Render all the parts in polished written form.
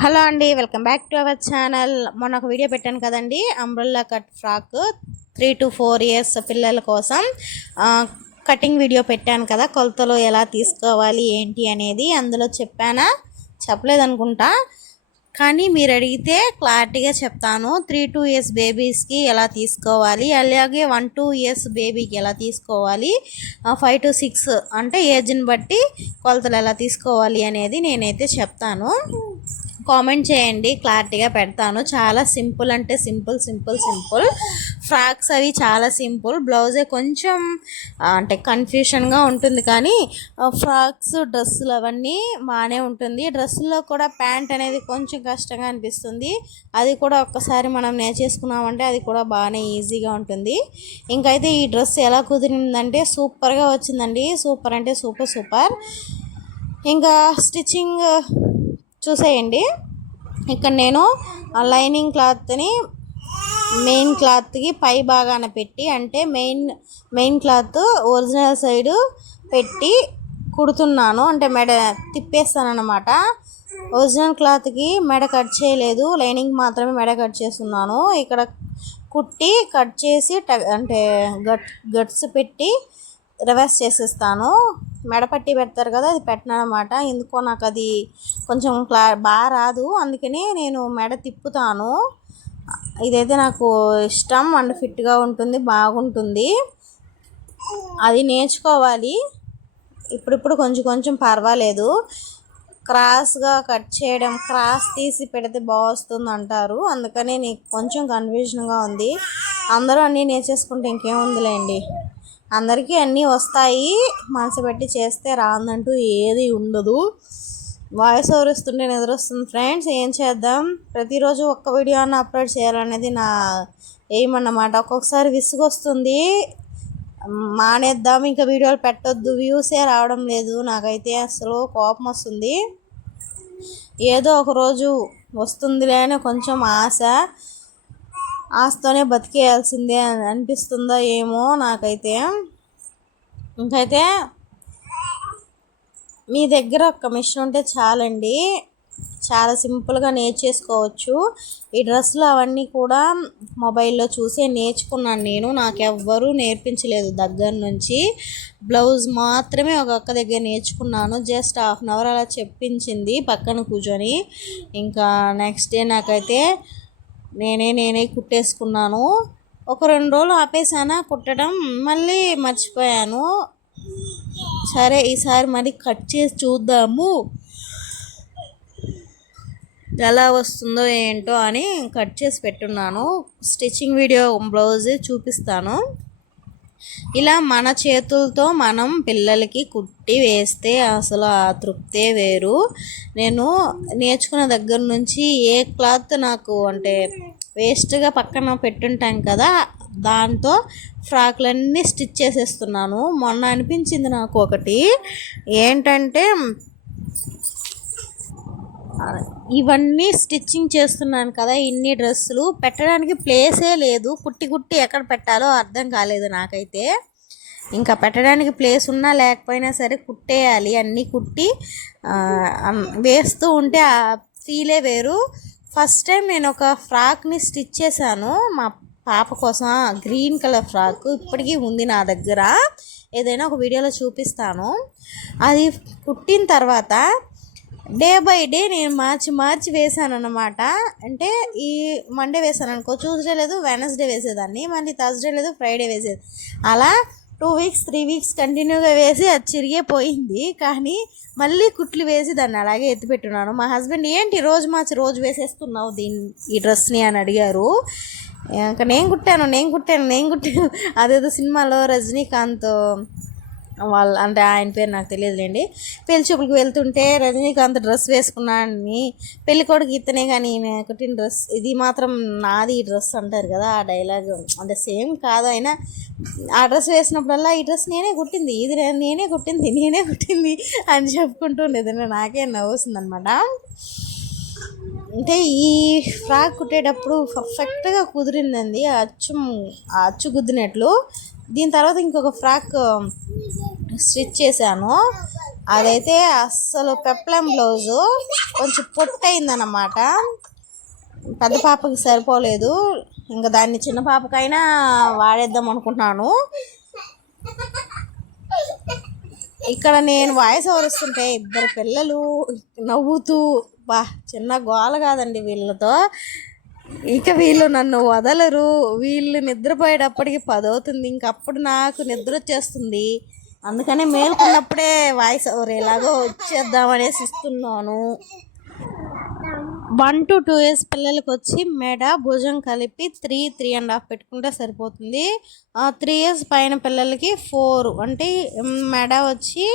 Hello అండి, welcome back to our channel. మొన్న ఒక వీడియో పెట్టాను కదండి, umbrella cut frock 3 to 4 years పిల్లల కోసం కటింగ్ వీడియో పెట్టాను కదా. కొలతలు ఎలా తీసుకోవాలి ఏంటి అనేది అందులో చెప్పలేదనుకుంటా, కానీ మీరు అడిగితే క్లారిటీగా చెప్తాను. 3-2 years బేబీస్కి ఎలా తీసుకోవాలి, అలాగే 1-2 years బేబీకి ఎలా తీసుకోవాలి, 5 to 6 అంటే ఏజ్ని బట్టి కొలతలు ఎలా తీసుకోవాలి అనేది నేనైతే చెప్తాను. కామెంట్ చేయండి, క్లారిటీగా పెడతాను. చాలా సింపుల్ అంటే సింపుల్ ఫ్రాక్స్ అవి చాలా సింపుల్. బ్లౌజే కొంచెం అంటే కన్ఫ్యూషన్గా ఉంటుంది, కానీ ఫ్రాక్స్ డ్రెస్సులు అవన్నీ బాగానే ఉంటుంది. డ్రెస్సుల్లో కూడా ప్యాంట్ అనేది కొంచెం కష్టంగా అనిపిస్తుంది. అది కూడా ఒక్కసారి మనం నేర్చేసుకున్నామంటే అది కూడా బాగానే ఈజీగా ఉంటుంది. ఇంకైతే ఈ డ్రెస్ ఎలా కుదిరిందంటే సూపర్గా వచ్చిందండి. సూపర్ అంటే సూపర్. ఇంకా స్టిచ్చింగ్ చూసేయండి. ఇక్కడ నేను లైనింగ్ క్లాత్ని మెయిన్ క్లాత్కి పై భాగాన పెట్టి, అంటే మెయిన్ క్లాత్ ఒరిజినల్ సైడు పెట్టి కుడుతున్నాను. అంటే మెడ తిప్పేస్తాను అన్నమాట. ఒరిజినల్ క్లాత్కి మెడ కట్ చేయలేదు, లైనింగ్ మాత్రమే మెడ కట్ చేస్తున్నాను. ఇక్కడ కుట్టి కట్ చేసి అంటే గట్స్ పెట్టి రివర్స్ చేసేస్తాను. మెడపట్టి పెడతారు కదా, అది పెట్టను అనమాట. ఎందుకో నాకు అది కొంచెం బాగా రాదు, అందుకని నేను మెడ తిప్పుతాను. ఇదైతే నాకు ఇష్టం అండ్ ఫిట్గా ఉంటుంది, బాగుంటుంది. అది నేర్చుకోవాలి. ఇప్పుడు కొంచెం పర్వాలేదు. క్రాస్గా కట్ చేయడం, క్రాస్ తీసి పెడితే బాగుంటుంది అంటారు, అందుకని నీకు కొంచెం కన్ఫ్యూజన్గా ఉంది. అందరూ అన్నీ నేర్చేసుకుంటే ఇంకేముందిలేండి, అందరికీ అన్నీ వస్తాయి. మనసు పెట్టి చేస్తే రాందంటూ ఏది ఉండదు. వాయిస్ ఓవర్ ఇస్తుంటే నిద్ర వస్తుంది ఫ్రెండ్స్, ఏం చేద్దాం. ప్రతిరోజు ఒక్క వీడియో అన్న అప్లోడ్ చేయాలనేది నా ఎయిమ్ అన్నమాట. ఒక్కొక్కసారి విసుగు వస్తుంది, మానేద్దాం ఇంకా వీడియోలు పెట్టొద్దు, వ్యూసే రావడం లేదు. నాకైతే అసలు కోపం వస్తుంది. ఏదో ఒకరోజు వస్తుందిలే అని కొంచెం ఆశతోనే బతికేయాల్సిందే అనిపిస్తుందో ఏమో నాకైతే. ఇంకైతే మీ దగ్గర ఒక మిషన్ ఉంటే చాలండి, చాలా సింపుల్గా నేర్చేసుకోవచ్చు. ఈ డ్రెస్సులు అవన్నీ కూడా మొబైల్లో చూసే నేర్చుకున్నాను నేను. నాకెవ్వరూ నేర్పించలేదు దగ్గర నుంచి. బ్లౌజ్ మాత్రమే ఒక అక్క దగ్గర నేర్చుకున్నాను. జస్ట్ 1/2 hour అలా చెప్పించింది పక్కన కూర్చొని. ఇంకా నెక్స్ట్ డే నాకైతే నేనే కుట్టేసుకున్నాను. ఒక 2 రోజులు ఆపేసానా కుట్టడం, మళ్ళీ మర్చిపోయాను. సరే ఈసారి మరి కట్ చేసి చూద్దాము ఎలా వస్తుందో ఏంటో అని కట్ చేసి పెట్టున్నాను. స్టిచ్చింగ్ వీడియో బ్లౌజ్ చూపిస్తాను. ఇలా మన చేతులతో మనం పిల్లలకి కుట్టి వేస్తే అసలు ఆ తృప్తే వేరు. నేను నేర్చుకున్న దగ్గర నుంచి ఏ క్లాత్ నాకు అంటే వేస్ట్గా పక్కన పెట్టుంటాం కదా, దాంతో ఫ్రాక్లన్నీ స్టిచ్ చేసేస్తున్నాను. మొన్న అనిపించింది నాకు ఒకటి, ఏంటంటే ఇవన్నీ స్టిచ్చింగ్ చేస్తున్నాను కదా, ఇన్ని డ్రెస్సులు పెట్టడానికి ప్లేసే లేదు. కుట్టి ఎక్కడ పెట్టాలో అర్థం కాలేదు నాకైతే. ఇంకా పెట్టడానికి ప్లేస్ ఉన్నా లేకపోయినా సరే కుట్టేయాలి. అన్నీ కుట్టి వేస్తూ ఉంటే ఆ ఫీలే వేరు. ఫస్ట్ టైం నేను ఒక ఫ్రాక్ని స్టిచ్ చేశాను మా పాప కోసం, గ్రీన్ కలర్ ఫ్రాక్ ఇప్పటికీ ఉంది నా దగ్గర. ఏదైనా ఒక వీడియోలో చూపిస్తాను. అది కుట్టిన తర్వాత డే బై డే నేను మార్చి వేసాను అన్నమాట. అంటే ఈ మండే వేసాను అనుకో, ట్యూస్డే లేదు వెనస్డే వేసేదాన్ని, మళ్ళీ థర్స్డే లేదు ఫ్రైడే వేసేది. అలా 2 weeks 3 weeks కంటిన్యూగా వేసి అది చిరిగిపోయింది. కానీ మళ్ళీ కుట్లు వేసి దాన్ని అలాగే ఎత్తిపెట్టున్నాను. మా హస్బెండ్ ఏంటి రోజు వేసేస్తున్నావు ఈ డ్రెస్ని అని అడిగారు. ఇంకా నేను కుట్టాను. అదేదో సినిమాలో రజనీకాంత్ వాళ్ళు, అంటే ఆయన పేరు నాకు తెలియదులేండి, పెళ్లి చూపులకు వెళ్తుంటే రజనీకాంత్ డ్రెస్ వేసుకున్నాడని, పెళ్లి కొడుకు ఇతనే కానీ కుట్టిన డ్రెస్ ఇది మాత్రం నాది ఈ డ్రెస్ అంటారు కదా, ఆ డైలాగ్ అంటే సేమ్ కాదు. అయినా ఆ డ్రెస్ వేసినప్పుడల్లా ఈ డ్రెస్ నేనే కుట్టింది, ఇది నేనే కుట్టింది అని చెప్పుకుంటూ ఉండేది. నాకే నవ్వుతుంది అనమాట. అంటే ఈ ఫ్రాక్ కుట్టేటప్పుడు పర్ఫెక్ట్గా కుదిరిందండి, అచ్చు గుద్దినట్లు. దీని తర్వాత ఇంకొక ఫ్రాక్ స్టిచ్ చేశాను. అదైతే అస్సలు పెప్లం బ్లౌజు కొంచెం పొట్టయిందన్నమాట. పెద్ద పాపకి సరిపోలేదు, ఇంకా దాన్ని చిన్న పాపకైనా వాడేద్దాం అనుకుంటున్నాను. ఇక్కడ నేను వాయిస్ ఓవర్ ఇస్తుంటే ఇద్దరు పిల్లలు నవ్వుతూ చిన్న గోల కాదండి వీళ్ళతో. ఇక వీళ్ళు నన్ను వదలరు. వీళ్ళు నిద్రపోయేటప్పటికి 10 అవుతుంది. ఇంకప్పుడు నాకు నిద్ర వచ్చేస్తుంది. అందుకనే మేల్కొన్నప్పుడే వాయిస్ ఓవర్ ఎలాగో వచ్చేద్దామనేసి ఇస్తున్నాను. 1 to 2 years పిల్లలకి వచ్చి మెడ భుజం కలిపి 3.5 పెట్టుకుంటే సరిపోతుంది. 3 years పైన పిల్లలకి 4 అంటే మెడ వచ్చి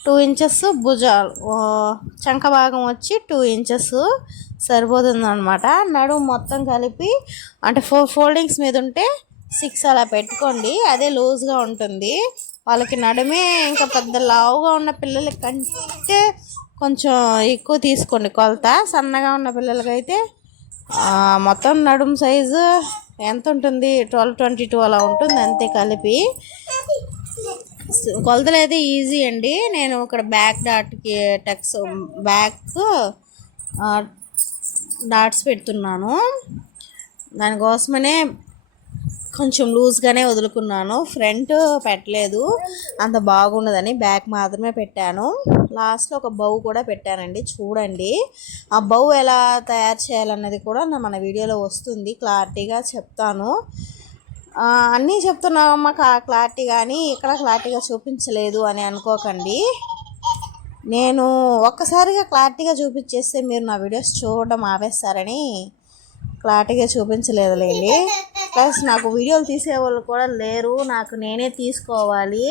2 inches, భుజాలు చంక భాగం వచ్చి 2 inches సరిపోతుంది అనమాట. నడుము మొత్తం కలిపి అంటే 4 foldings మీద ఉంటే 6 అలా పెట్టుకోండి. అదే లూజ్గా ఉంటుంది. వాళ్ళకి నడుమే ఇంకా పెద్ద లావుగా ఉన్న పిల్లల కంటే కొంచెం ఎక్కువ తీసుకోండి కొలత. సన్నగా ఉన్న పిల్లలకైతే మొత్తం నడుము సైజు ఎంత ఉంటుంది, 12-22 అలా ఉంటుంది అంతే కలిపి. కొలతలు అయితే ఈజీ అండి. నేను ఇక్కడ బ్యాక్ డాట్కి బ్యాక్ డాట్స్ పెడుతున్నాను. దానికోసమనే కొంచెం లూజ్గానే వదులుకున్నాను. ఫ్రంట్ పెట్టలేదు, అంత బాగుండదని బ్యాక్ మాత్రమే పెట్టాను. లాస్ట్లో ఒక బౌ కూడా పెట్టానండి, చూడండి. ఆ బౌ ఎలా తయారు చేయాలన్నది కూడా మన వీడియోలో వస్తుంది, క్లారిటీగా చెప్తాను. అన్నీ చెప్తున్నామమ్మా క్లారిటీ, కానీ ఇక్కడ క్లారిటీగా చూపించలేదు అని అనుకోకండి. నేను ఒక్కసారిగా క్లారిటీగా చూపించేస్తే మీరు నా వీడియోస్ చూడడం ఆపేస్తారని క్లారిటీగా చూపించలేదులేండి. ప్లస్ నాకు వీడియోలు తీసేవాళ్ళు కూడా లేరు, నాకు నేనే తీసుకోవాలి.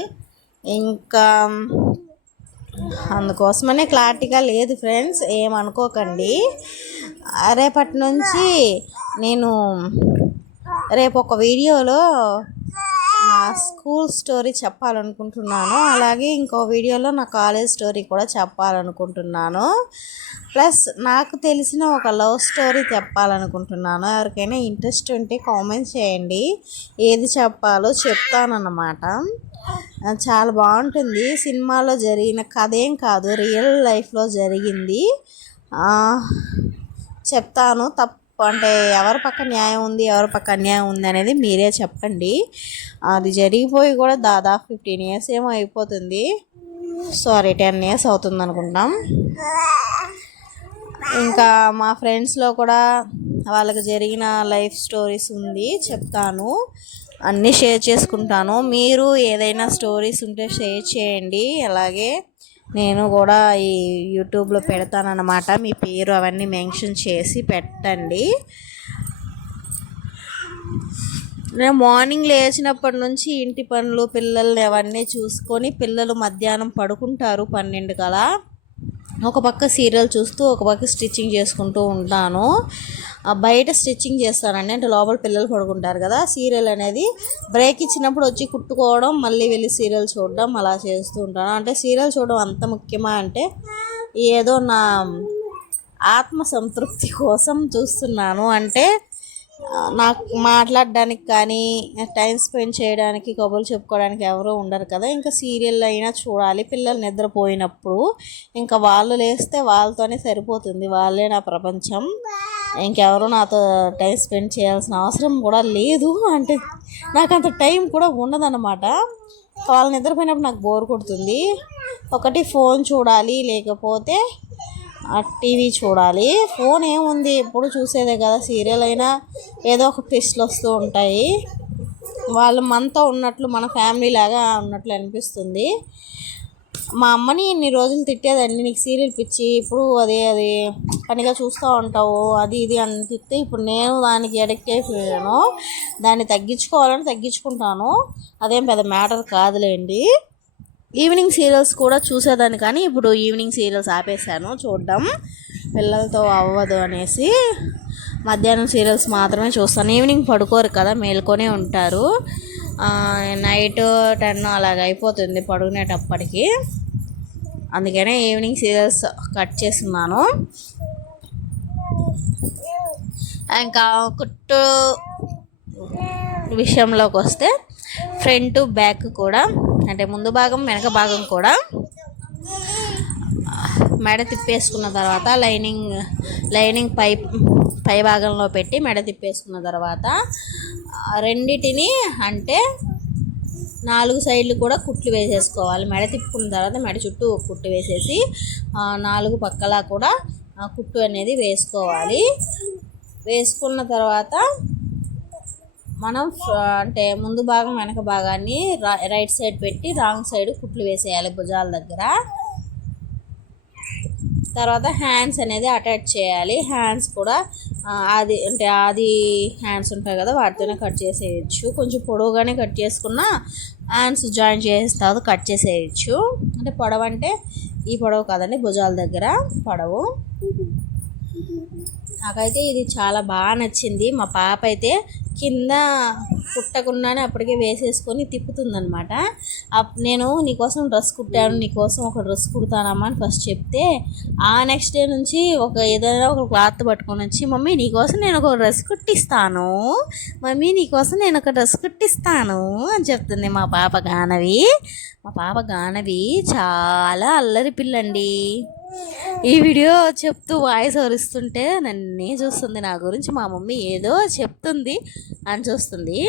ఇంకా అందుకోసమనే క్లారిటీగా లేదు ఫ్రెండ్స్, ఏమనుకోకండి. రేపటి నుంచి నేను రేపు ఒక వీడియోలో నా స్కూల్ స్టోరీ చెప్పాలనుకుంటున్నాను. అలాగే ఇంకో వీడియోలో నా కాలేజ్ స్టోరీ కూడా చెప్పాలనుకుంటున్నాను. ప్లస్ నాకు తెలిసిన ఒక లవ్ స్టోరీ చెప్పాలనుకుంటున్నాను. ఎవరికైనా ఇంట్రెస్ట్ ఉంటే కామెంట్ చేయండి, ఏది చెప్పాలో చెప్తానన్నమాట. చాలా బాగుంటుంది. సినిమాలో జరిగిన కథ ఏం కాదు, రియల్ లైఫ్లో జరిగింది. చెప్తాను. అంటే ఎవరి పక్క న్యాయం ఉంది, ఎవరి పక్క అన్యాయం ఉంది అనేది మీరే చెప్పండి. అది జరిగిపోయి కూడా దాదాపు 15 years ఏమో అయిపోతుంది. 10 years అవుతుంది అనుకుంటాం. ఇంకా మా ఫ్రెండ్స్లో కూడా వాళ్ళకి జరిగిన లైఫ్ స్టోరీస్ ఉంది, చెప్తాను. అన్నీ షేర్ చేసుకుంటాను. మీరు ఏదైనా స్టోరీస్ ఉంటే షేర్ చేయండి. అలాగే నేను కూడా ఈ యూట్యూబ్లో పెడతానన్నమాట. మీ పేరు అవన్నీ మెన్షన్ చేసి పెట్టండి. నేను మార్నింగ్ లేచినప్పటి నుంచి ఇంటి పనులు, పిల్లల్ని అవన్నీ చూసుకొని, పిల్లలు మధ్యాహ్నం పడుకుంటారు 12 కలా. ఒక పక్క సీరియల్ చూస్తూ ఒక పక్క స్టిచ్చింగ్ చేసుకుంటూ ఉంటాను. బయట స్టిచ్చింగ్ చేస్తానండి, అంటే లోపల పిల్లలు పడుకుంటారు కదా. సీరియల్ అనేది బ్రేక్ ఇచ్చినప్పుడు వచ్చి కుట్టుకోవడం, మళ్ళీ వెళ్ళి సీరియల్ చూడడం అలా చేస్తూ ఉంటాను. అంటే సీరియల్ చూడడం అంత ముఖ్యమా అంటే ఏదో నా ఆత్మ సంతృప్తి కోసం చూస్తున్నాను. అంటే నాకు మాట్లాడడానికి కానీ టైం స్పెండ్ చేయడానికి, కబుర్లు చెప్పుకోవడానికి ఎవరూ ఉండరు కదా. ఇంకా సీరియల్ అయినా చూడాలి. పిల్లలు నిద్రపోయినప్పుడు ఇంకా వాళ్ళు లేస్తే వాళ్ళతోనే సరిపోతుంది, వాళ్ళే నా ప్రపంచం. ఇంకెవరు నాతో టైం స్పెండ్ చేయాల్సిన అవసరం కూడా లేదు. అంటే నాకు అంత టైం కూడా ఉండదన్నమాట. వాళ్ళు నిద్రపోయినప్పుడు నాకు బోర్ కొడుతుంది. ఒకటి ఫోన్ చూడాలి, లేకపోతే టీవీ చూడాలి. ఫోన్ ఏముంది, ఎప్పుడు చూసేదే కదా. సీరియల్ అయినా ఏదో ఒక ట్విస్ట్లు వస్తూ ఉంటాయి. వాళ్ళు మనతో ఉన్నట్లు, మన ఫ్యామిలీ లాగా ఉన్నట్లు అనిపిస్తుంది. మా అమ్మని ఇన్ని రోజులు తిట్టేదండి, నీకు సీరియల్ పిచ్చి, ఇప్పుడు అది పనిగా చూస్తూ ఉంటావు, అది ఇది అని తిట్టే ఇప్పుడు నేను దానికి అడిక్ట్ అయిపోయాను. దాన్ని తగ్గించుకోవాలని తగ్గించుకుంటాను, అదేం పెద్ద మ్యాటర్ కాదులేండి. ఈవినింగ్ సీరియల్స్ కూడా చూసేదాన్ని, కానీ ఇప్పుడు ఈవినింగ్ సీరియల్స్ ఆపేసాను చూడడం, పిల్లలతో అవ్వదు అనేసి. మధ్యాహ్నం సీరియల్స్ మాత్రమే చూస్తాను. ఈవినింగ్ పడుకోరు కదా, మేల్కొనే ఉంటారు. నైట్ 10 అలాగ అయిపోతుంది పడుకునేటప్పటికి. అందుకనే ఈవినింగ్ సీరియల్స్ కట్ చేస్తున్నాను. ఇంకా కుట్టు విషయంలోకి వస్తే ఫ్రంట్ బ్యాక్ కూడా అంటే ముందు భాగం వెనక భాగం కూడా మెడ తిప్పేసుకున్న తర్వాత లైనింగ్ పై భాగంలో పెట్టి మెడ తిప్పేసుకున్న తర్వాత రెండిటిని అంటే 4 సైడ్లు కూడా కుట్లు వేసేసుకోవాలి. మెడ తిప్పుకున్న తర్వాత మెడ చుట్టూ ఒక కుట్టు వేసేసి 4 పక్కలా కూడా కుట్టు అనేది వేసుకోవాలి. వేసుకున్న తర్వాత మనం అంటే ముందు భాగం వెనక భాగాన్ని రైట్ సైడ్ పెట్టి రాంగ్ సైడ్ కుట్లు వేసేయాలి భుజాల దగ్గర. తర్వాత హ్యాండ్స్ అనేది అటాచ్ చేయాలి. హ్యాండ్స్ కూడా ఆది హ్యాండ్స్ ఉంటాయి కదా, వాటితోనే కట్ చేసేయచ్చు. కొంచెం పొడవుగానే కట్ చేసుకున్న హ్యాండ్స్ జాయిన్ చేసిన తర్వాత కట్ చేసేయచ్చు. అంటే పొడవు అంటే ఈ పొడవు కాదండి, భుజాల దగ్గర పొడవు. నాకైతే ఇది చాలా బాగా నచ్చింది. మా పాప అయితే కింద కుట్టకుండానే అప్పటికే వేసేసుకొని తిప్పుతుందనమాట. నేను నీకోసం డ్రెస్ కుట్టాను, నీకోసం ఒక డ్రెస్ కుడతానమ్మా అని ఫస్ట్ చెప్తే, నెక్స్ట్ డే నుంచి ఏదైనా ఒక క్లాత్ పట్టుకొని వచ్చి, మమ్మీ నీకోసం నేను ఒక డ్రెస్ కుట్టిస్తాను, మమ్మీ నీకోసం నేను ఒక డ్రెస్ కుట్టిస్తాను అని చెప్తుంది మా పాప గానవి. మా పాప గానవి చాలా అల్లరి పిల్లండి. ఈ వీడియో చెప్తూ వాయిస్ ఓరిస్తుంటే నన్నే చూస్తుంది, నా గురించి మా మమ్మీ ఏదో చెప్తుంది అని చూస్తుంది.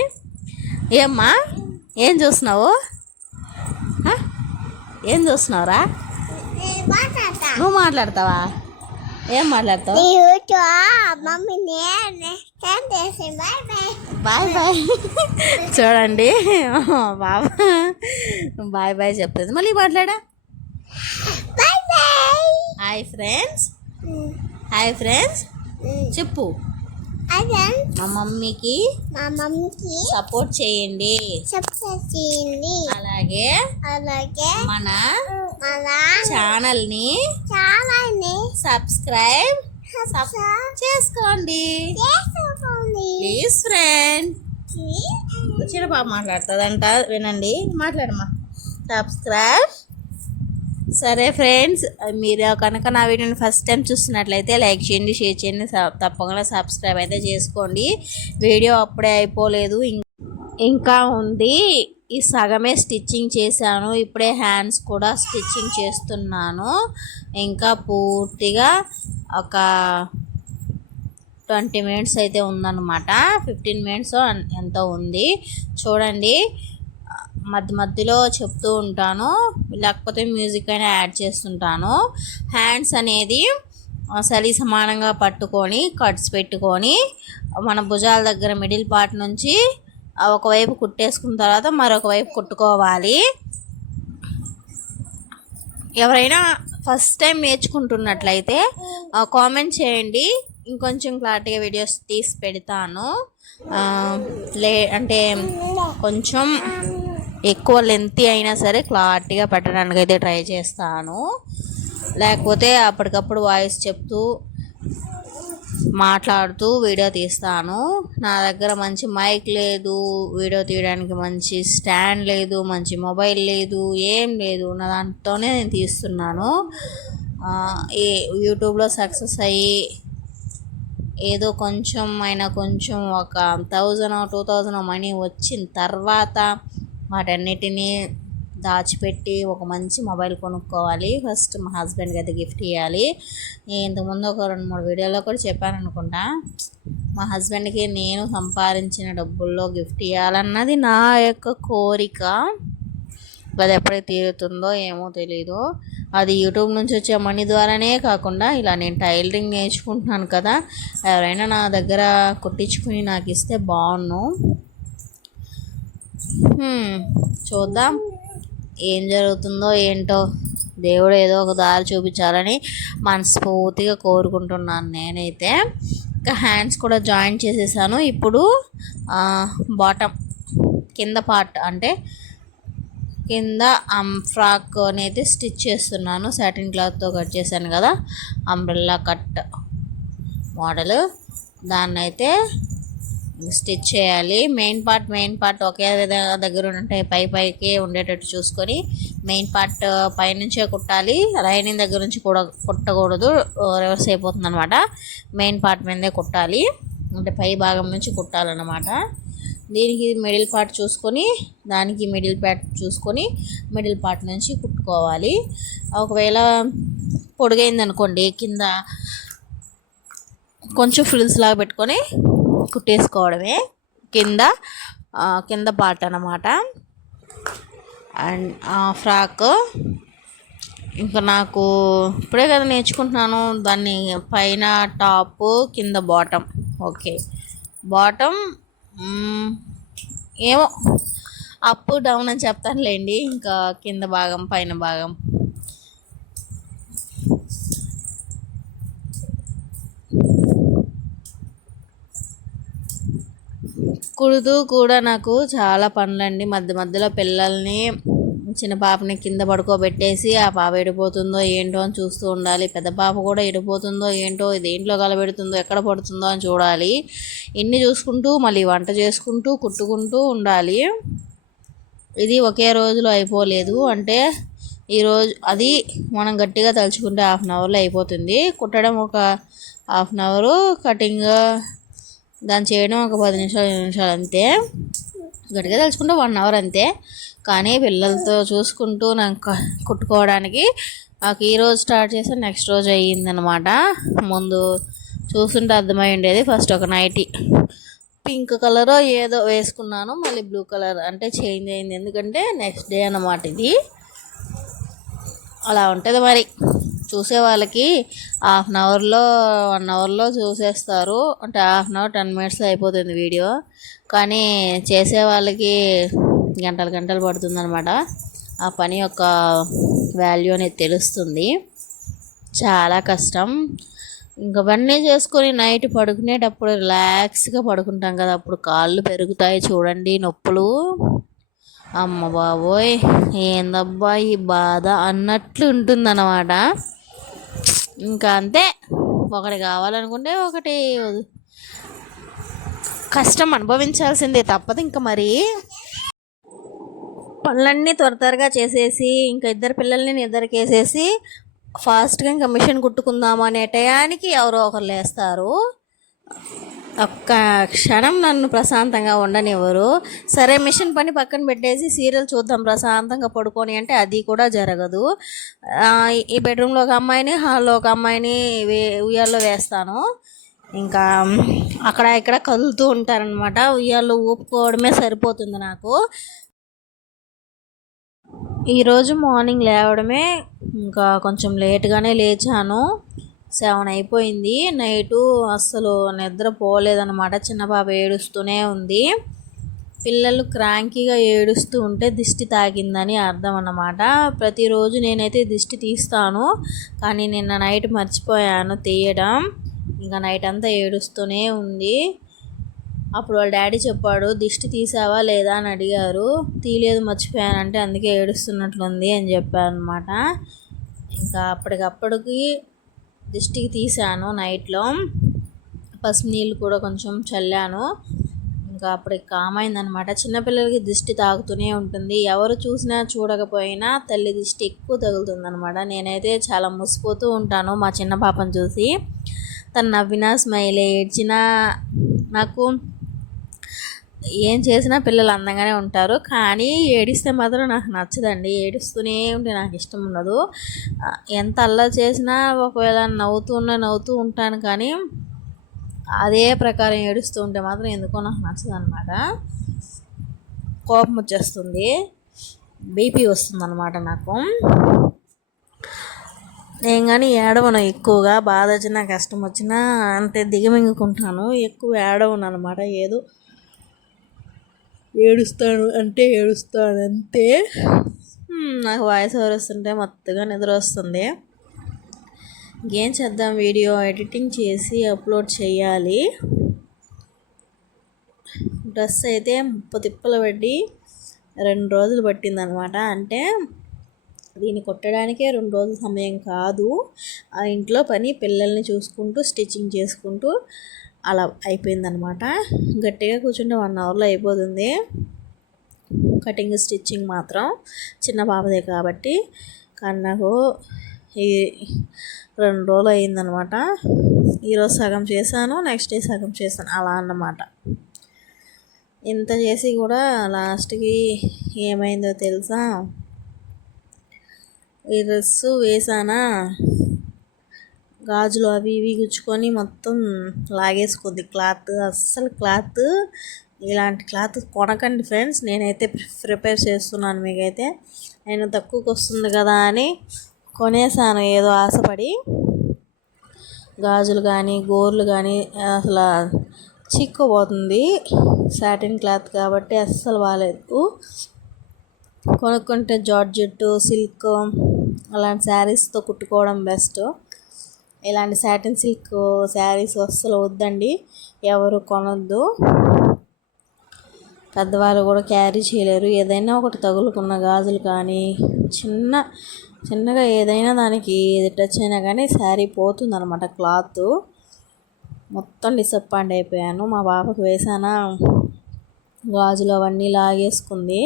ఏమ్మా ఏం చూస్తున్నావు? ఏం చూస్తున్నావురా? నువ్వు మాట్లాడతావా? ఏం మాట్లాడతావు? బాయ్ బాయ్ చూడండి బాబా బాయ్ బాయ్ చెప్తుంది, మళ్ళీ మాట్లాడా. హాయ్ ఫ్రెండ్స్ చెప్పు. మా మమ్మీకి సపోర్ట్ చేయండి. అలాగే మన ఛానల్ని సబ్స్క్రైబ్ చేసుకోండి ప్లీజ్ ఫ్రెండ్. చిన్న పాప మాట్లాడుతుందంట, వినండి. మాట్లాడమ్మా. సబ్స్క్రైబ్. సరే ఫ్రెండ్స్, మీరు కనుక నా వీడియోని ఫస్ట్ టైం చూస్తున్నట్లయితే లైక్ చేయండి, షేర్ చేయండి, తప్పకుండా సబ్స్క్రైబ్ అయితే చేసుకోండి. వీడియో అప్పుడే అయిపోలేదు, ఇంకా ఉంది. ఈ సగమే స్టిచ్చింగ్ చేశాను, ఇప్పుడే హ్యాండ్స్ కూడా స్టిచ్చింగ్ చేస్తున్నాను. ఇంకా పూర్తిగా ఒక 20 మినిట్స్ అయితే ఉందన్నమాట. 15 మినిట్స్ ఎంతో ఉంది. చూడండి, మధ్యలో చెప్తూ ఉంటాను, లేకపోతే మ్యూజిక్ అయినా యాడ్ చేస్తుంటాను. హ్యాండ్స్ అనేది సరి సమానంగా పట్టుకొని కట్స్ పెట్టుకొని మన భుజాల దగ్గర మిడిల్ పార్ట్ నుంచి ఒకవైపు కుట్టేసుకున్న తర్వాత మరొక వైపు కుట్టుకోవాలి. ఎవరైనా ఫస్ట్ టైం నేర్చుకుంటున్నట్లయితే కామెంట్ చేయండి, ఇంకొంచెం క్లారిటీగా వీడియోస్ తీసి పెడతాను. అంటే కొంచెం ఎక్కువ లెంతీ అయినా సరే క్లారిటీగా పెట్టడానికి అయితే ట్రై చేస్తాను. లేకపోతే అప్పటికప్పుడు వాయిస్ చెప్తూ మాట్లాడుతూ వీడియో తీస్తాను. నా దగ్గర మంచి మైక్ లేదు, వీడియో తీయడానికి మంచి స్టాండ్ లేదు, మంచి మొబైల్ లేదు, ఏం లేదు. నా దాంట్లోనే నేను తీస్తున్నాను. ఈ యూట్యూబ్లో సక్సెస్ అయ్యి ఏదో కొంచెం ఒక 1000-2000 మనీ వచ్చిన తర్వాత వాటన్నిటినీ దాచిపెట్టి ఒక మంచి మొబైల్ కొనుక్కోవాలి. ఫస్ట్ మా హస్బెండ్కి అయితే గిఫ్ట్ ఇవ్వాలి. ఇంతకుముందు ఒక 2-3 వీడియోలో కూడా చెప్పాను అనుకుంటా. మా హస్బెండ్కి నేను సంపాదించిన డబ్బుల్లో గిఫ్ట్ ఇవ్వాలన్నది నా యొక్క కోరిక. అది ఎప్పటికి తీరుతుందో ఏమో తెలీదు. అది యూట్యూబ్ నుంచి వచ్చే మనీ ద్వారానే కాకుండా ఇలా నేను టైలరింగ్ నేర్చుకుంటున్నాను కదా, ఎవరైనా నా దగ్గర కుట్టించుకుని నాకు ఇస్తే బాగుండు. చూద్దాం ఏం జరుగుతుందో ఏంటో, దేవుడు ఏదో ఒక దారి చూపించాలని మనస్ఫూర్తిగా కోరుకుంటున్నాను నేనైతే. ఇంకా హ్యాండ్స్ కూడా జాయిన్ చేసేసాను. ఇప్పుడు బాటమ్ కింద పార్ట్ అంటే కింద ఫ్రాక్ అనేది స్టిచ్ చేస్తున్నాను. సాటిన్ క్లాత్తో కట్ చేశాను కదా, అంబ్రెల్లా కట్ మోడల్, దాన్ని అయితే స్టిచ్ చేయాలి. మెయిన్ పార్ట్ ఒకే విధంగా దగ్గర ఉంటే పైకి ఉండేటట్టు చూసుకొని మెయిన్ పార్ట్ పైనుంచే కుట్టాలి. లైనింగ్ దగ్గర నుంచి కూడా కుట్టకూడదు, రివర్స్ అయిపోతుంది అనమాట. మెయిన్ పార్ట్ మీదే కుట్టాలి, అంటే పై భాగం నుంచి కుట్టాలన్నమాట. దీనికి మిడిల్ పార్ట్ చూసుకొని దానికి మిడిల్ పార్ట్ చూసుకొని మిడిల్ పార్ట్ నుంచి కుట్టుకోవాలి. ఒకవేళ పొడుగైంది అనుకోండి కింద కొంచెం ఫ్రిల్స్ లాగా పెట్టుకొని కుట్టేసుకోవడమే కింద పార్ట్ అన్నమాట. అండ్ ఫ్రాక్ ఇంకా నాకు ఇప్పుడే కదా నేర్చుకుంటున్నాను, దాన్ని పైన టాప్ కింద బాటమ్. ఓకే, బాటమ్ ఏమో అప్ డౌన్ అని చెప్తానులేండి. ఇంకా కింద భాగం పైన భాగం కుడుతూ కూడా నాకు చాలా పనులండి. మధ్యలో పిల్లల్ని చిన్న పాపని కింద పడుకోబెట్టేసి ఆ పాప ఎడిపోతుందో ఏంటో అని చూస్తూ ఉండాలి. పెద్ద పాప కూడా ఎడిపోతుందో ఏంటో, దేంట్లో కలబెడుతుందో ఎక్కడ పడుతుందో అని చూడాలి. ఇన్ని చూసుకుంటూ మళ్ళీ వంట చేసుకుంటూ కుట్టుకుంటూ ఉండాలి. ఇది ఒకే రోజులో అయిపోలేదు. అంటే ఈరోజు అది మనం గట్టిగా తలుచుకుంటే 1/2 అవర్లో అయిపోతుంది. కుట్టడం ఒక 1/2 అవరు, కటింగ్ దాన్ని చేయడం ఒక 10 నిమిషాలు 20 నిమిషాలు అంతే. గట్టిగా తలుచుకుంటే 1 అవర్ అంతే. కానీ పిల్లలతో చూసుకుంటూ నాకు కుట్టుకోవడానికి నాకు ఈరోజు స్టార్ట్ చేస్తే నెక్స్ట్ రోజు అయ్యిందనమాట. ముందు చూస్తుంటే అర్థమై ఉండేది. ఫస్ట్ ఒక నైటీ పింక్ కలర్ ఏదో వేసుకున్నాను, మళ్ళీ బ్లూ కలర్ అంటే చేంజ్ అయింది, ఎందుకంటే నెక్స్ట్ డే అన్నమాట. ఇది అలా ఉంటుంది మరి. చూసే వాళ్ళకి 1/2 అవర్లో 1 అవర్లో చూసేస్తారు, అంటే 1/2 అవర్ 10 మినిట్స్లో అయిపోతుంది వీడియో. కానీ చేసే వాళ్ళకి గంటలు గంటలు పడుతుంది అనమాట. ఆ పని యొక్క వాల్యూ అనేది తెలుస్తుంది. చాలా కష్టం. ఇంకవన్నీ చేసుకొని నైట్ పడుకునేటప్పుడు రిలాక్స్గా పడుకుంటాం కదా, అప్పుడు కాళ్ళు పెరుగుతాయి చూడండి, నొప్పులు. అమ్మ బాబోయ్ ఏందబ్బా ఈ బాధ అన్నట్లు ఉంటుందన్నమాట. ఇంకా అంతే, ఒకటి కావాలనుకుంటే ఒకటి కష్టం అనుభవించాల్సిందే, తప్పదు ఇంకా. మరి పనులన్నీ త్వరగా చేసేసి ఇంకా ఇద్దరు పిల్లల్ని నిద్రకేసేసి ఫాస్ట్గా ఇంకా మిషన్ కుట్టుకుందాము అనే టయానికి ఎవరో ఒకరు లేస్తారు. ఒక్క క్షణం నన్ను ప్రశాంతంగా ఉండనివ్వరు. సరే మిషన్ పని పక్కన పెట్టేసి సీరియల్ చూద్దాం ప్రశాంతంగా పడుకొని అంటే అది కూడా జరగదు. ఈ బెడ్రూమ్లో ఒక అమ్మాయిని, హాల్లో ఒక అమ్మాయిని ఉయ్యాల్లో వేస్తాను. ఇంకా అక్కడ ఇక్కడ కదులుతూ ఉంటారనమాట. ఉయ్యాల్లో ఊపుకోవడమే సరిపోతుంది నాకు. ఈరోజు మార్నింగ్ లేవడమే ఇంకా కొంచెం లేట్గానే లేచాను. 7 అయిపోయింది. నైటు అస్సలు నిద్ర పోలేదన్నమాట. చిన్న పాప ఏడుస్తూనే ఉంది. పిల్లలు క్రాంకీగా ఏడుస్తూ ఉంటే దిష్టి తాకిందని అర్థం అన్నమాట. ప్రతిరోజు నేనైతే దిష్టి తీస్తాను, కానీ నిన్న నైట్ మర్చిపోయాను తీయడం. ఇంకా నైట్ అంతా ఏడుస్తూనే ఉంది. అప్పుడు వాళ్ళ డాడీ చెప్పాడు, దిష్టి తీసావా లేదా అని అడిగారు. తీయలేదు, మర్చిపోయానంటే అందుకే ఏడుస్తున్నట్లుంది అని చెప్పాను అనమాట. ఇంకా అప్పటికప్పటికి దిష్టికి తీసాను. నైట్లో పసుపు నీళ్ళు కూడా కొంచెం చల్లాను. ఇంకా అప్పటికి కామైందనమాట. చిన్నపిల్లలకి దిష్టి తాగుతూనే ఉంటుంది. ఎవరు చూసినా చూడకపోయినా తల్లి దిష్టి ఎక్కువ తగులుతుందనమాట. నేనైతే చాలా ముసిపోతూ ఉంటాను మా చిన్న పాపను చూసి. తను నవ్వినా స్మైల్ ఏడ్చినా, నాకు ఏం చేసినా పిల్లలు అందంగానే ఉంటారు. కానీ ఏడిస్తే మాత్రం నాకు నచ్చదండి. ఏడుస్తూనే ఉంటే నాకు ఇష్టం ఉండదు. ఎంత అల్లరి చేసినా ఒకవేళ నవ్వుతూ ఉంటాను, కానీ అదే ప్రకారం ఏడుస్తూ ఉంటే మాత్రం ఎందుకో నాకు నచ్చదు అనమాట. కోపం వచ్చేస్తుంది, బీపీ వస్తుంది అనమాట నాకు. నేను కానీ ఏడవను ఎక్కువగా. బాధ వచ్చినా కష్టం వచ్చినా అంతే దిగమింగుకుంటాను. ఎక్కువ ఏడవను అనమాట. ఏదో ఏడుస్తాను అంతే. నాకు వాయిస్ ఓవర్ వస్తుంటే మొత్తగా నిద్ర వస్తుంది. ఏం చేద్దాం, వీడియో ఎడిటింగ్ చేసి అప్లోడ్ చేయాలి. డ్రెస్ అయితే 30 తిప్పలు పట్టి 2 రోజులు పట్టిందనమాట. అంటే దీన్ని కొట్టడానికే 2 రోజుల సమయం కాదు. ఆ ఇంట్లో పని పిల్లల్ని చూసుకుంటూ స్టిచ్చింగ్ చేసుకుంటూ అలా అయిపోయిందనమాట. గట్టిగా కూర్చుంటే 1 అవర్లో అయిపోతుంది కటింగ్ స్టిచ్చింగ్ మాత్రం, చిన్న పాపదే కాబట్టి. కానీ నాకు ఈ 2 రోజులు అయిందనమాట. ఈరోజు సగం చేశాను, నెక్స్ట్ డే సగం చేశాను, అలా అన్నమాట. ఇంత చేసి కూడా లాస్ట్కి ఏమైందో తెలుసా, ఈ డ్రెస్సు వేసానా, గాజులు అవి ఇవి గుచ్చుకొని మొత్తం లాగేసుకుంది క్లాత్. అస్సలు క్లాత్, ఇలాంటి క్లాత్ కొనకండి ఫ్రెండ్స్. నేనైతే ప్రిపేర్ చేస్తున్నాను మీకైతే. నేను తక్కువకి వస్తుంది కదా అని కొనేసాను ఏదో ఆశపడి. గాజులు కానీ గోర్లు కానీ అసలు చిక్కుపోతుంది. సాటిన్ క్లాత్ కాబట్టి అస్సలు బాగాలేదు. కొనుక్కుంటే జార్జెట్, సిల్క్ అలాంటి శారీస్తో కుట్టుకోవడం బెస్ట్. ఇలాంటి సాటిన్ సిల్క్ శారీస్ అస్సలు వద్దండి, ఎవరు కొనొద్దు. పెద్దవాళ్ళు కూడా క్యారీ చేయలేరు. ఏదైనా ఒకటి తగులుకున్న గాజులు కానీ చిన్నగా ఏదైనా దానికి టచ్ అయినా కానీ శారీ పోతుంది అనమాట క్లాత్. మొత్తం డిసప్పాయింట్ అయిపోయాను. మా పాపకు వేసానా, గాజులు అవన్నీ లాగేసుకుంది,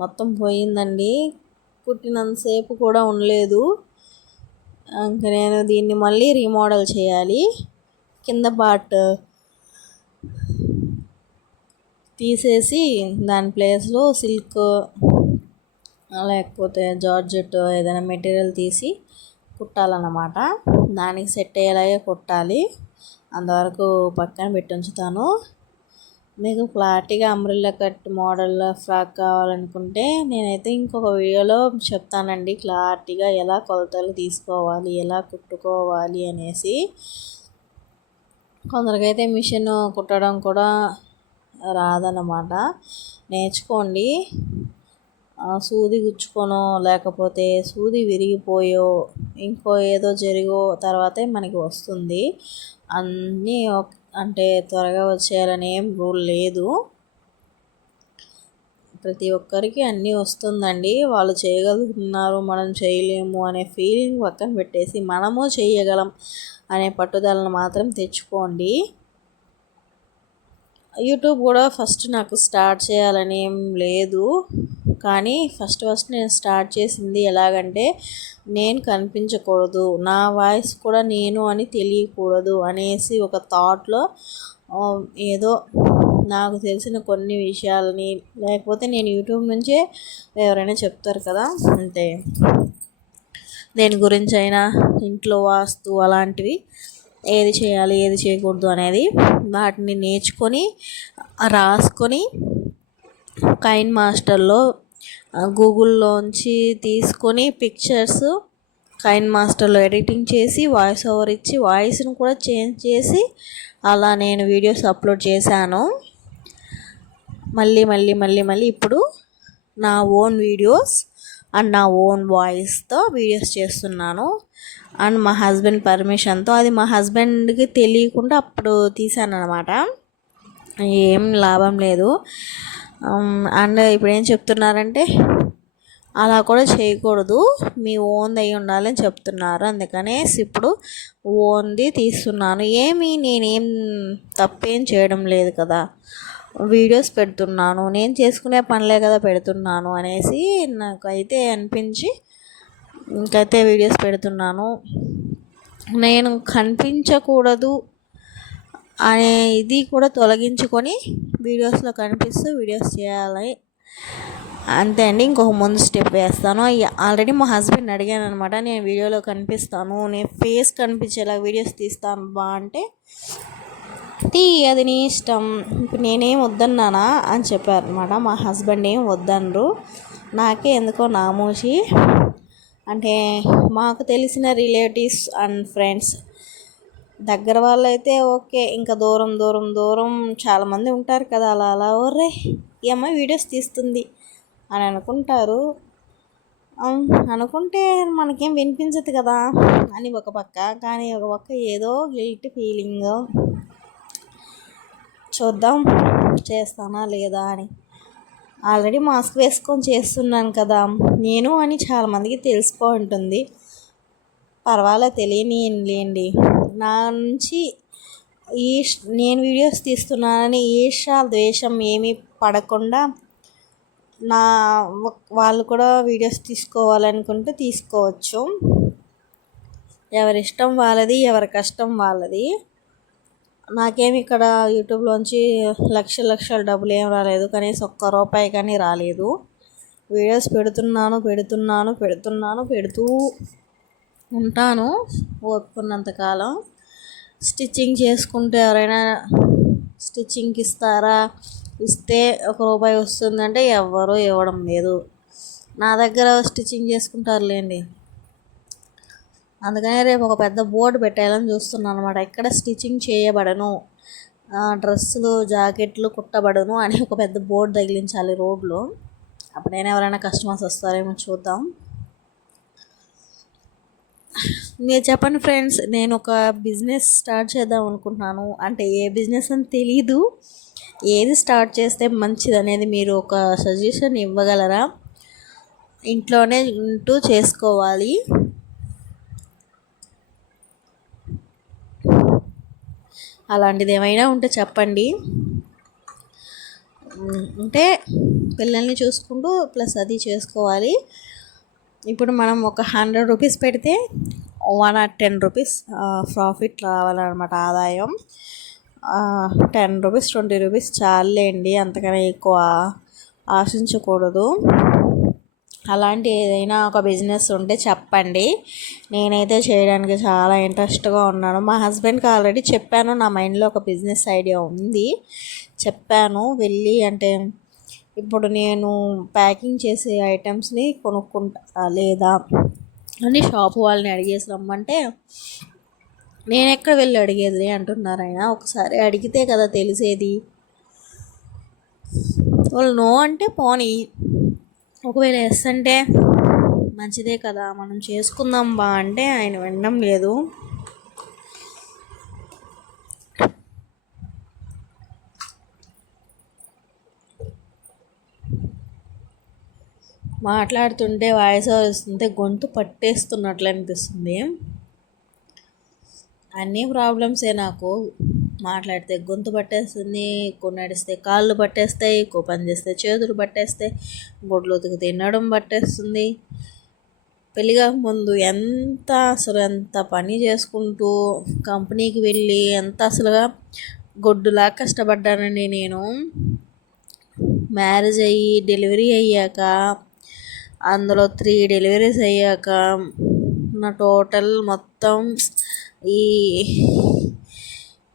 మొత్తం పోయిందండి. కుట్టినంతసేపు కూడా ఉండలేదు. ఇంకా నేను దీన్ని మళ్ళీ రీమోడల్ చేయాలి. కింద పార్ట్ తీసేసి దాని ప్లేస్లో సిల్క్ లేకపోతే జార్జెట్ ఏదైనా మెటీరియల్ తీసి కుట్టాలన్నమాట. దానికి సెట్ అయ్యేలాగే కుట్టాలి. అంతవరకు పక్కన పెట్టి ఉంచుతాను. మీకు ఫ్లాట్గా అంబ్రెల్లా కట్ మోడల్ ఫ్రాక్ కావాలనుకుంటే నేనైతే ఇంకొక వీడియోలో చెప్తానండి క్లారిటీగా ఎలా కొలతలు తీసుకోవాలి, ఎలా కుట్టుకోవాలి అనేసి. కొందరికైతే మిషన్ కుట్టడం కూడా రాదన్నమాట. నేర్చుకోండి. సూది గుచ్చుకొనో లేకపోతే సూది విరిగిపోయో ఇంకో ఏదో జరిగో తర్వాతే మనకి వస్తుంది. అన్నీ అంటే త్వరగా వచ్చేయాలని ఏం రూల్ లేదు. ప్రతి ఒక్కరికి అన్నీ వస్తుందండి. వాళ్ళు చేయగలుగుతున్నారు, మనం చేయలేము అనే ఫీలింగ్ పక్కన పెట్టేసి మనము చేయగలం అనే పట్టుదలను మాత్రం తెచ్చుకోండి. యూట్యూబ్ కూడా ఫస్ట్ నాకు స్టార్ట్ చేయాలని ఏం లేదు, కానీ ఫస్ట్ నేను స్టార్ట్ చేసింది ఎలాగంటే, నేను కనిపించకూడదు, నా వాయిస్ కూడా నేను అని తెలియకూడదు అనేసి ఒక థాట్లో ఏదో నాకు తెలిసిన కొన్ని విషయాలని, లేకపోతే నేను యూట్యూబ్ నుంచే ఎవరైనా చెప్తారు కదా, అంటే దేని గురించి అయినా ఇంట్లో వాస్తు అలాంటివి ఏది చేయాలి ఏది చేయకూడదు అనేది వాటిని నేర్చుకొని రాసుకొని కైన్ మాస్టర్లో గూగుల్లోంచి తీసుకొని పిక్చర్స్ కైన్ మాస్టర్లో ఎడిటింగ్ చేసి వాయిస్ ఓవర్ ఇచ్చి వాయిస్ను కూడా చేంజ్ చేసి అలా నేను వీడియోస్ అప్లోడ్ చేశాను. మళ్ళీ ఇప్పుడు నా ఓన్ వీడియోస్ అండ్ నా ఓన్ వాయిస్తో వీడియోస్ చేస్తున్నాను. అండ్ మా హస్బెండ్ పర్మిషన్తో. అది మా హస్బెండ్కి తెలియకుండా అప్పుడు తీసాను అనమాట. ఏం లాభం లేదు. అండ్ ఇప్పుడు ఏం చెప్తున్నారంటే అలా కూడా చేయకూడదు, మీ ఓన్ది అయి ఉండాలని చెప్తున్నారు. అందుకనేసి ఇప్పుడు ఓన్ది తీస్తున్నాను. నేనేం తప్పేం చేయడం లేదు కదా, వీడియోస్ పెడుతున్నాను, నేను చేసుకునే పనులే కదా పెడుతున్నాను అనేసి నాకైతే అనిపించి ఇంకైతే వీడియోస్ పెడుతున్నాను. నేను కనిపించకూడదు అనే ఇది కూడా తొలగించుకొని వీడియోస్లో కనిపిస్తూ వీడియోస్ చేయాలి అంతే అండి. ఇంకొక ముందు స్టెప్ వేస్తాను. ఆల్రెడీ మా హస్బెండ్ అడిగాను అనమాట, నేను వీడియోలో కనిపిస్తాను, నేను ఫేస్ కనిపించేలా వీడియోస్ తీస్తాను బా అంటే, అది నీ ఇష్టం, ఇప్పుడు నేనేం వద్దన్నానా అని చెప్పారనమాట. మా హస్బెండ్ ఏం వద్దనరు. నాకే ఎందుకో నామోషి. అంటే మాకు తెలిసిన రిలేటివ్స్ అండ్ ఫ్రెండ్స్, దగ్గర వాళ్ళు అయితే ఓకే, ఇంకా దూరం చాలామంది ఉంటారు కదా, అలా ఓర్రే ఈ అమ్మాయి వీడియోస్ తీస్తుంది అని అనుకుంటారు. అనుకుంటే మనకేం వినిపించదు కదా అని ఒక పక్క, కానీ ఒక పక్క ఏదో గిల్ట్ ఫీలింగ్, చూద్దాం చేస్తానా లేదా అని. ఆల్రెడీ మాస్క్ వేసుకొని చేస్తున్నాను కదా నేను అని చాలామందికి తెలిసిపోయి ఉంటుంది. పర్వాలేదు, తెలియనిలేండి. నా నుంచి నేను వీడియోస్ తీస్తున్నానని ఈర్ష్య ద్వేషం ఏమీ పడకుండా వాళ్ళు కూడా వీడియోస్ తీసుకోవాలనుకుంటే తీసుకోవచ్చు. ఎవరి ఇష్టం వాళ్ళది, ఎవరి కష్టం వాళ్ళది. నాకేమి ఇక్కడ యూట్యూబ్లోంచి లక్షల డబ్బులు ఏం రాలేదు, కనీసం ₹1 కానీ రాలేదు. వీడియోస్ పెడుతూ ఉంటాను ఓపుకున్నంతకాలం. స్టిచ్చింగ్ చేసుకుంటే ఎవరైనా స్టిచ్చింగ్కి ఇస్తారా, ఇస్తే ₹1 వస్తుందంటే ఎవ్వరూ ఇవ్వడం లేదు. నా దగ్గర స్టిచ్చింగ్ చేసుకుంటారులేండి. అందుకని రేపు ఒక పెద్ద బోర్డు పెట్టాలని చూస్తున్నాను అనమాట. ఇక్కడ స్టిచ్చింగ్ చేయబడను, డ్రెస్సులు జాకెట్లు కుట్టబడను అని ఒక పెద్ద బోర్డు తగిలించాలి రోడ్లో. అప్పుడైనా ఎవరైనా కస్టమర్స్ వస్తారేమో చూద్దాం. మీరు చెప్పండి ఫ్రెండ్స్, నేను ఒక బిజినెస్ స్టార్ట్ చేద్దాం అనుకుంటున్నాను. అంటే ఏ బిజినెస్ అని తెలీదు, ఏది స్టార్ట్ చేస్తే మంచిది అనేది మీరు ఒక సజెషన్ ఇవ్వగలరా? ఇంట్లోనే ఉంటూ చేసుకోవాలి. అలాంటిది ఏమైనా ఉంటే చెప్పండి. అంటే పిల్లల్ని చూసుకుంటూ ప్లస్ అది చేసుకోవాలి. ఇప్పుడు మనం ఒక ₹100 పెడితే 1 or 10 రూపీస్ ప్రాఫిట్ రావాలన్నమాట, ఆదాయం. ₹10 ₹20 చాలండి, అంతకన్నా ఎక్కువ ఆశించకూడదు. అలాంటి ఏదైనా ఒక బిజినెస్ ఉంటే చెప్పండి. నేనైతే చేయడానికి చాలా ఇంట్రెస్ట్గా ఉన్నాను. మా హస్బెండ్కి ఆల్రెడీ చెప్పాను, నా మైండ్లో ఒక బిజినెస్ ఐడియా ఉంది చెప్పాను. వెళ్ళి అంటే ఇప్పుడు నేను ప్యాకింగ్ చేసే ఐటమ్స్ని కొనుక్కుంటా లేదా అని షాపు వాళ్ళని అడిగేసి రమ్మంటే, నేను ఎక్కడ వెళ్ళి అడిగేది అంటున్నారు ఆయన. ఒకసారి అడిగితే కదా తెలిసేది. వాళ్ళు నో అంటే పోనీ, ఒకవేళ ఎస్ అంటే మంచిదే కదా, మనం చేసుకుందాం బా అంటే ఆయన వినడం లేదు. మాట్లాడుతుంటే వాయిస్ వస్తుంటే గొంతు పట్టేస్తున్నట్లు అనిపిస్తుంది. అన్నీ ప్రాబ్లమ్సే నాకు. మాట్లాడితే గొంతు పట్టేస్తుంది, ఎక్కువ నడిస్తే కాళ్ళు పట్టేస్తాయి, ఎక్కువ పని చేస్తే చేతులు పట్టేస్తాయి, గుడ్లు ఉతికితే నడుము పట్టేస్తుంది. పెళ్ళిగా ముందు ఎంత పని చేసుకుంటూ కంపెనీకి వెళ్ళి అసలుగా గొడ్డులా కష్టపడ్డానండి నేను. మ్యారేజ్ అయ్యి డెలివరీ అయ్యాక, అందులో 3 డెలివరీస్ అయ్యాక నా టోటల్ మొత్తం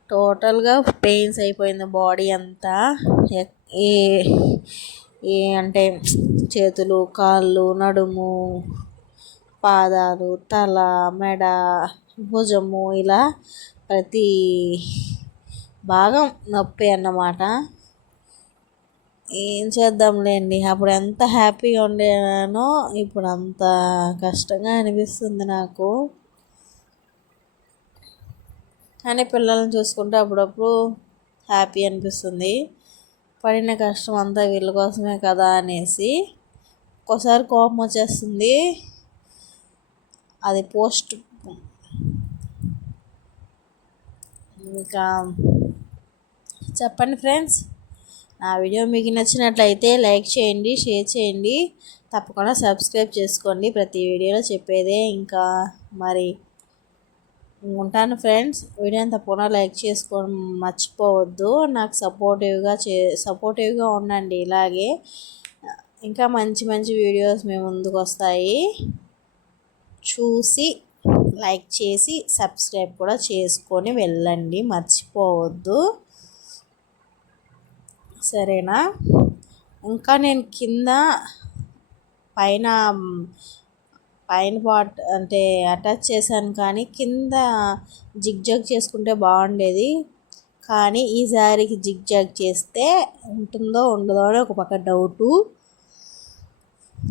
టోటల్గా పెయిన్స్ అయిపోయింది బాడీ అంతా. అంటే చేతులు, కాళ్ళు, నడుము, పాదాలు, తల, మెడ, భుజము, ఇలా ప్రతి భాగం నొప్పి అన్నమాట. ఏం చేద్దాంలేండి, అప్పుడు ఎంత హ్యాపీగా ఉండేనో ఇప్పుడు అంత కష్టంగా అనిపిస్తుంది నాకు. కానీ పిల్లల్ని చూసుకుంటే అప్పుడప్పుడు హ్యాపీ అనిపిస్తుంది. పడిన కష్టం అంతా వీళ్ళ కోసమే కదా అనేసి. ఒక్కోసారి కోపం వచ్చేస్తుంది, అది పోస్ట్. ఇంకా చెప్పండి ఫ్రెండ్స్, నా వీడియో మీకు నచ్చినట్లయితే లైక్ చేయండి, షేర్ చేయండి, తప్పకుండా సబ్స్క్రైబ్ చేసుకోండి. ప్రతి వీడియోలో చెప్పేదే. ఇంకా మరి ఉంటాను ఫ్రెండ్స్. వీడియోని తప్పకుండా లైక్ చేసుకోవడం మర్చిపోవద్దు. నాకు సపోర్టివ్గా ఉండండి. ఇలాగే ఇంకా మంచి వీడియోస్ మీ ముందుకు వస్తాయి. చూసి లైక్ చేసి సబ్స్క్రైబ్ కూడా చేసుకొని వెళ్ళండి, మర్చిపోవద్దు, సరేనా? ఇంకా నేను పైన పార్ట్ అంటే అటాచ్ చేశాను, కానీ కింద జిగ్జాగ్ చేసుకుంటే బాగుండేది. కానీ ఈ శారీకి జిగ్జాగ్ చేస్తే ఉంటుందో ఉండదో అని ఒక పక్క డౌటు.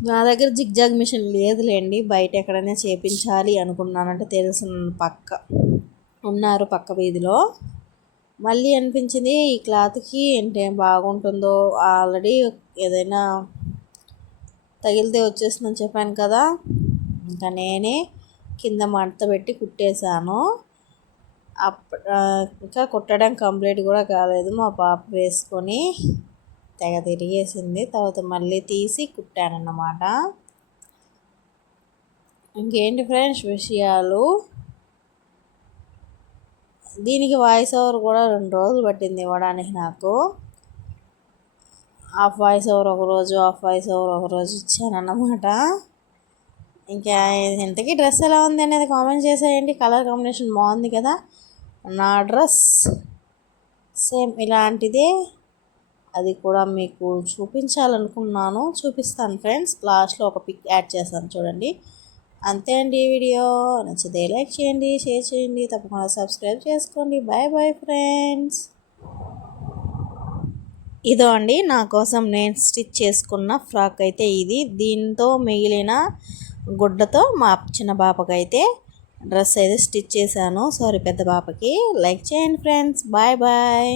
నా దగ్గర జిగ్జాగ్ మిషన్ లేదులేండి, బయట ఎక్కడైనా చేపించాలి అనుకున్నానంటే తెలిసిన ఉన్నారు పక్క వీధిలో. మళ్ళీ అనిపించింది ఈ క్లాత్కి ఏంటి బాగుంటుందో, ఆల్రెడీ ఏదైనా తగిలితే వచ్చేస్తుందని చెప్పాను కదా. ఇంకా నేనే కింద మడత పెట్టి కుట్టేశాను. ఇంకా కుట్టడం కంప్లీట్ కూడా కాలేదు. మా పాప వేసుకొని తెగ తిరిగేసింది. తర్వాత మళ్ళీ తీసి కుట్టానన్నమాట. ఇంకేంటి ఫ్రెండ్స్ విషయాలు, దీనికి వాయిస్ ఓవర్ కూడా 2 రోజులు పట్టింది ఇవ్వడానికి నాకు. హాఫ్ వాయిస్ ఓవర్ ఒకరోజు, హాఫ్ వాయిస్ ఓవర్ ఒకరోజు ఇచ్చానన్నమాట. ఇంకా ఇంతకీ డ్రెస్ ఎలా ఉంది అనేది కామెంట్ చేసేయండి. కలర్ కాంబినేషన్ బాగుంది కదా. నా డ్రెస్ సేమ్ ఇలాంటిదే, అది కూడా మీకు చూపించాలనుకున్నాను. చూపిస్తాను ఫ్రెండ్స్, లాస్ట్లో ఒక పిక్ యాడ్ చేస్తాను చూడండి. అంతే అండి. ఈ వీడియో నచ్చితే లైక్ చేయండి, షేర్ చేయండి, తప్పకుండా సబ్స్క్రైబ్ చేసుకోండి. Bye bye friends. ఇదో అండి నా కోసం నేను స్టిచ్ చేసుకున్న ఫ్రాక్ అయితే ఇది. దీంతో మిగిలిన గుడ్డతో మా చిన్న పాపకైతే డ్రెస్ అయితే స్టిచ్ చేశాను. సారీ, పెద్ద పాపకి. లైక్ చేయండి ఫ్రెండ్స్. Bye bye.